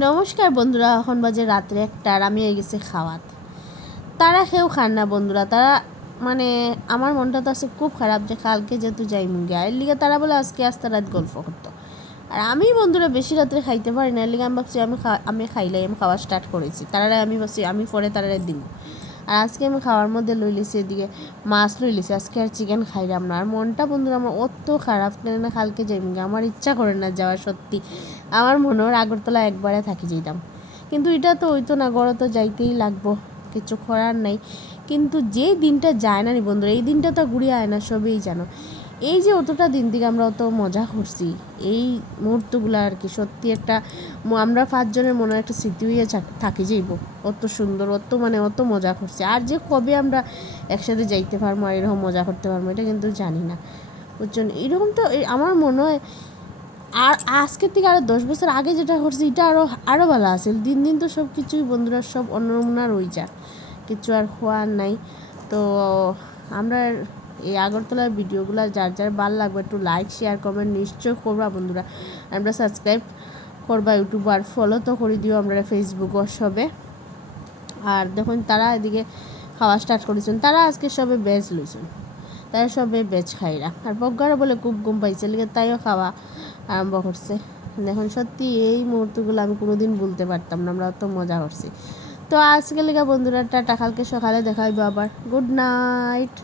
নমস্কার বন্ধুরা, এখন বাজে রাত্রে একটা, আর আমি গেছি খাওয়াত। তারা খেয়েও খান না বন্ধুরা, তারা মানে আমার মনটা তো আছে খুব খারাপ যে কালকে যেহেতু যাই মুগে এর লিগে তারা বলে আজকে আস্তে রাত গল্প করতো। আর আমি বন্ধুরা বেশি রাত্রে খাইতে পারি না, এর লিগে আমি ভাবছি আমি আমি খাইলে আমি খাওয়া স্টার্ট করেছি তারা আমি ভাবছি আমি পরে তারা দিব। আর আজকে আমি খাওয়ার মধ্যে লই লিছি এদিকে মাছ লই লিছি। আজকে আর চিকেন খাইলাম না। আর মনটা বন্ধুরা আমার অত খারাপ কেন না কালকে যাই আমার ইচ্ছা করে না যাওয়ার সত্যি। আমার মনে হয় আগরতলা একবারে থাকি যেতাম কিন্তু এটা তো ওই তো না গড় তো যাইতেই লাগবো। কিছু করার নাই। কিন্তু যে দিনটা যায় না নি বন্ধুরা, এই দিনটা তো ঘুরিয়ে আয় না, সবই জানো। এই যে অতটা দিন থেকে আমরা অত মজা করছি, এই মুহূর্তগুলো আর কি সত্যি একটা আমরা পাঁচজনের মনে একটা স্মৃতি হয়ে থাক- যাইব অত সুন্দর, অত মানে অত মজা করছি। আর যে কবে আমরা একসাথে যাইতে পারব আর এরকম মজা করতে পারব, এটা কিন্তু জানি না। বুঝছেন? এরকম তো আমার মনে হয় আর আজকের থেকে আরও দশ বছর আগে যেটা করছি, এটা আরও আরও ভালো আছে। দিন দিন তো সব কিছুই বন্ধুরা সব অন্যমনা রয়ে যা কিছু আর হওয়ার নাই। তো আমরা এই আগরতলার ভিডিওগুলো, যার যার ভালো লাগবে একটু লাইক শেয়ার কমেন্ট নিশ্চয় করবা বন্ধুরা। আমরা সাবস্ক্রাইব করবা ইউটিউব আর ফলো তো করে দিও আমরা ফেসবুক সবে। আর দেখুন, তারা এদিকে খাওয়া স্টার্ট করেছেন। তারা আজকে সবে বেজ লইছেন। তারা সবে বেজ খাইরা। আর প্রজ্ঞারও বলে খুব ঘুম পাইছে, লিগে তাইও খাওয়া আরম্ভ করছে। দেখুন, সত্যি এই মুহূর্তগুলো আমি কোনোদিন বলতে পারতাম না, আমরা অত মজা করছি। তো আজকে লেগে বন্ধুরা, টাটা, কালকে সকালে দেখা হইব আবার। Good night